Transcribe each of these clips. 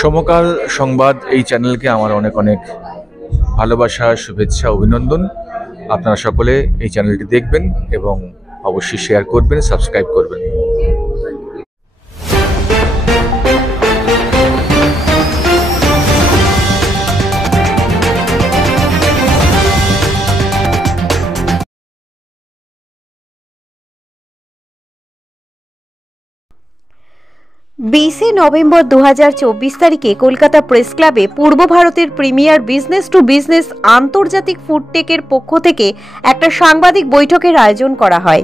সমকাল সংবাদ এই চ্যানেলকে আমার অনেক অনেক ভালোবাসা, শুভেচ্ছা, অভিনন্দন। আপনারা সকলে এই চ্যানেলটি দেখবেন এবং অবশ্যই শেয়ার করবেন, সাবস্ক্রাইব করবেন। बीसे नवेम्बर 2024 तारीखे कलकाता प्रेस क्लाबे पूर्व भारतेर प्रिमियर बिजनेस टू बिजनेस आंतर्जातिक फूडटेकेर पक्ष थेके एकटा सांबादिक बैठकेर आयोजन करा हय।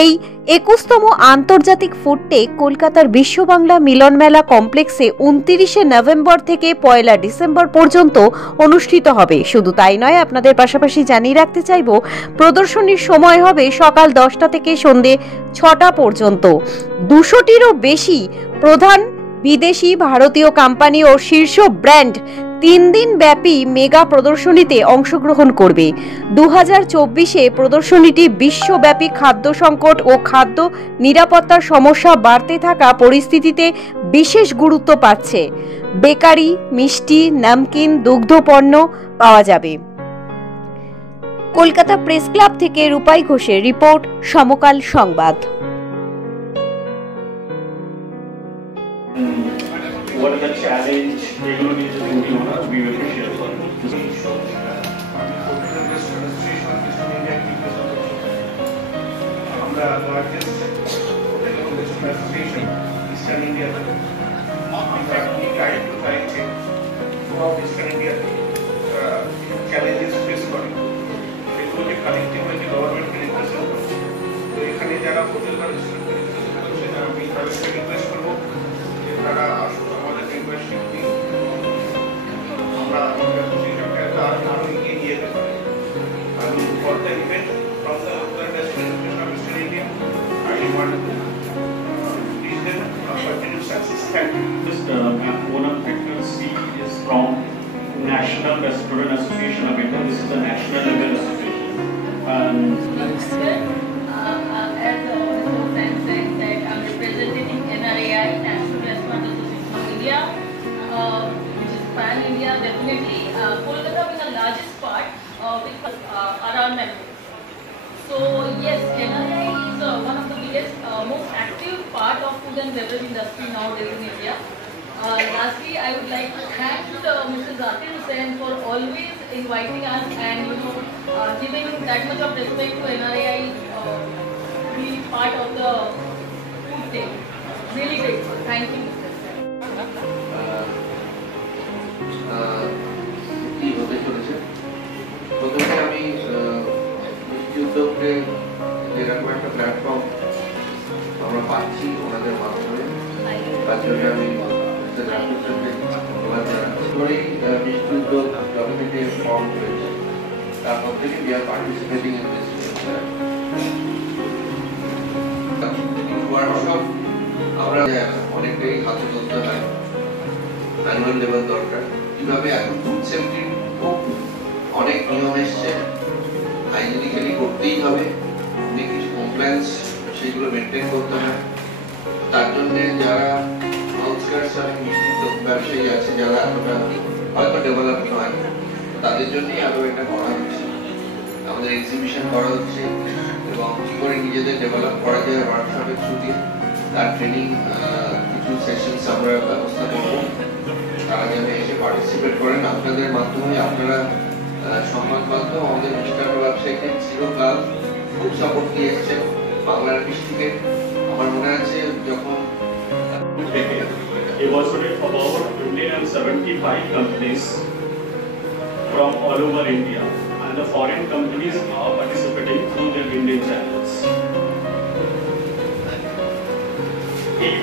এই 21তম আন্তর্জাতিক ফুডটেক কলকাতার বিশ্ব বাংলা মিলন মেলা কমপ্লেক্সে 29শে নভেম্বর থেকে 1 ডিসেম্বর পর্যন্ত অনুষ্ঠিত হবে। শুধু তাই নয়, আপনাদের পাশাপাশি জানিয়ে রাখতে চাইব প্রদর্শনীর সময় হবে সকাল 10টা থেকে সন্ধ্যে 6টা পর্যন্ত। 200টিরও বেশি প্রধান বিদেশি, ভারতীয় কোম্পানি ও শীর্ষ ব্র্যান্ড 3 দিন ব্যাপী মেগা প্রদর্শনীতে অংশগ্রহণ করবে। 2024-এ প্রদর্শনীটি বিশ্বব্যাপী খাদ্য সংকট ও খাদ্য নিরাপত্তার সমস্যা বাড়তে থাকা পরিস্থিতিতে বিশেষ গুরুত্ব পাচ্ছে। বেকারি, মিষ্টি, নামকিন, দুগ্ধপণ্য পাওয়া যাবে। কলকাতা প্রেস ক্লাব থেকে রূপাই ঘোষের রিপোর্ট, সমকাল সংবাদ। What is the challenge? এগুলো নিয়ে যদি উনি ওনার ভিউকে শেয়ার করেন। আমরা largest hotel association eastern India we try to find throughout eastern India challenges face করে এগুলোকে কালেক্টিভলি গভর্নমেন্টকে রিপ্রেজেন্ট করে। তো এখানে যারা হোটেল বা রেস্টুরেন্ট করছে আমি তাদেরকে রিকোয়েস্ট করবো যে তারা আসুন আমাদের মেম্বারশিপ নিয়ে আমরা আমাদের অ্যাসোসিয়েশনকে আরো এগিয়ে নিয়ে যেতে পারি। আমি for the event from the local association of eastern India I want to wish them continued success. Thank you. Onam Hector C is from National Restaurant Association of India. This is a national level association. As Mr. Sen said, that I'm representing NRAI, National Restaurant Association of India, which is pan-India. Definitely, Kolkata is the largest part with around members. So yes, NRAI is one of the biggest, most active part of food and beverage industry nowadays in India. Lastly, I would like to thank Mr. Zakir Hussain for always inviting us and giving that much of respect to NRAI be part of the food day. Really grateful. Thank you. কি হতে চলেছে প্রথমে আমি মিষ্টি উদ্যোগকে যেরকম একটা platform আমরা পাচ্ছি ওনাদের মাধ্যমে, তার জন্য আমি মিষ্টি উদ্যোগ যখন থেকে ফর্ম হয়েছে তারপর থেকে we are participating in this workshop. আমরা অনেকটাই হাতে তুলতে হয়, ম্যানুয়াল লেভেল দরকার। কিভাবে এখন ফুড সেফটি খুব অনেক নিয়ম এসছে, হাইজেনিক্যালি করতেই হবে, অনেক কিছু কমপ্লেন্স সেগুলো মেনটেন করতে হয়। তার জন্য যারা আউটস্কার্টস আর মিষ্টি ব্যবসায়ী আছে যারা এতটা হয়তো ডেভেলপ নয়, তাদের জন্যই আরো এটা করা হচ্ছে। আমাদের এক্সিবিশন করা হচ্ছে এবং কি করে নিজেদের ডেভেলপ করা যায় ওয়ার্কশপের থ্রু দিয়ে তার ট্রেনিং কিছু সেশনস আমরা ব্যবস্থা করব। তারা যেন এসে পার্টিসিপেট করেন। আপনাদের মাধ্যমে আপনারা সংবাদ মাধ্যম আমাদের মিষ্টান্ন ব্যবসায়ীকে চিরকাল খুব সাপোর্ট দিয়ে এসেছেন বাংলার মিষ্টিকে। আমার মনে আছে যখন It was about 175 companies from all over India, and the foreign companies are participating through their Indian channels. এই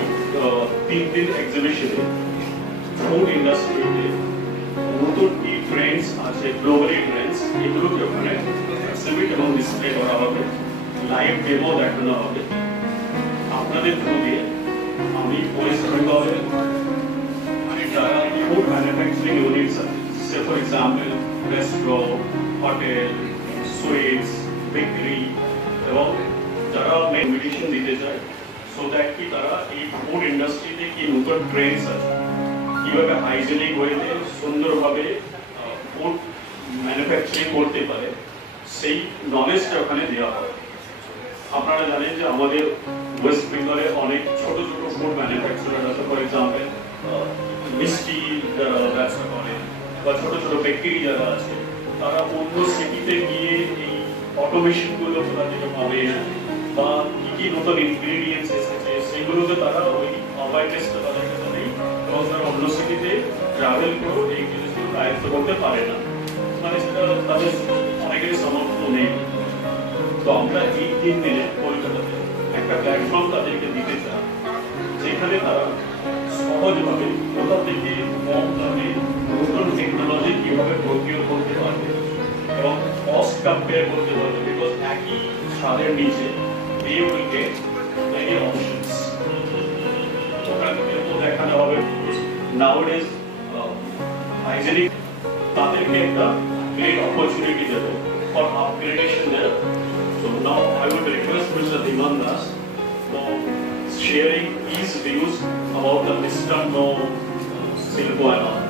3 দিন এক্সিবিশনে ফুড ইন্ডাস্ট্রিতে নতুন কি ট্রেন্ডস আছে, গ্লোবালি ট্রেন্ডস, এগুলোকে ওখানে এক্সিবিট এবং ডিসপ্লে করা হবে, লাইভ ডেমো দেখানো হবে। আপনাদের থ্রু দিয়ে আমি ওয়েস্ট বেঙ্গলের যারা ফুড ম্যানুফ্যাকচারিং ইউনিটস আছে, say for example restaurant, hotel, sweets, bakery এবং যারা মেডিটেশন দিতে চায়, সো দ্যাট কি তারা এই ফুড ইন্ডাস্ট্রিতে কি নতুন ট্রেন্ডস আছে, কিভাবে হাইজেনিক ওয়েতে সুন্দরভাবে ফুড ম্যানুফ্যাকচারিং করতে পারে সেই নলেজটা ওখানে দেওয়া হয়। আপনারা জানেন যে আমাদের ওয়েস্ট বেঙ্গলে অনেক ছোট ছোট ফুড ম্যানুফ্যাকচারার আছে, ফর এক্সাম্পল মিষ্টি যারা ব্যবসা করে বা ছোট ছোট বেকারি যারা আছে, তারা অন্য সিটিতে গিয়ে এই অটোমেশনগুলো কোথা থেকে পাবে বা কি কি নতুন ইনগ্রিডিয়েন্টস এসেছে সেগুলোতে তারা ওই অ্যাওয়ারনেসটা তাদের কাছে নেই এবং তারা অন্য সিটিতে ট্রাভেল করে এই জিনিসগুলো আয়ত্ত করতে পারে না, মানে সেটা তাদের অনেকেরই সামর্থ্য নেই। তো আমরা এই 3 দিনে কলকাতাতে একটা প্ল্যাটফর্ম তাদেরকে দিতে চাই যেখানে তারা সহজভাবে কোথা থেকে কম দামে নতুন টেকনোলজি কিভাবে প্রক্রিয়া করতে পারবে এবং কস্ট কম্পেয়ার করতে পারবে, বিকজ একই ছাদের নিচে they will get many options. ওখানে দেখানো হবে nowadays hygienic তাদেরকে একটা great opportunity দেবে for upgradation there. So now I would request Mr. Dhiman Das for sharing his views about the Mr. No Silco and all.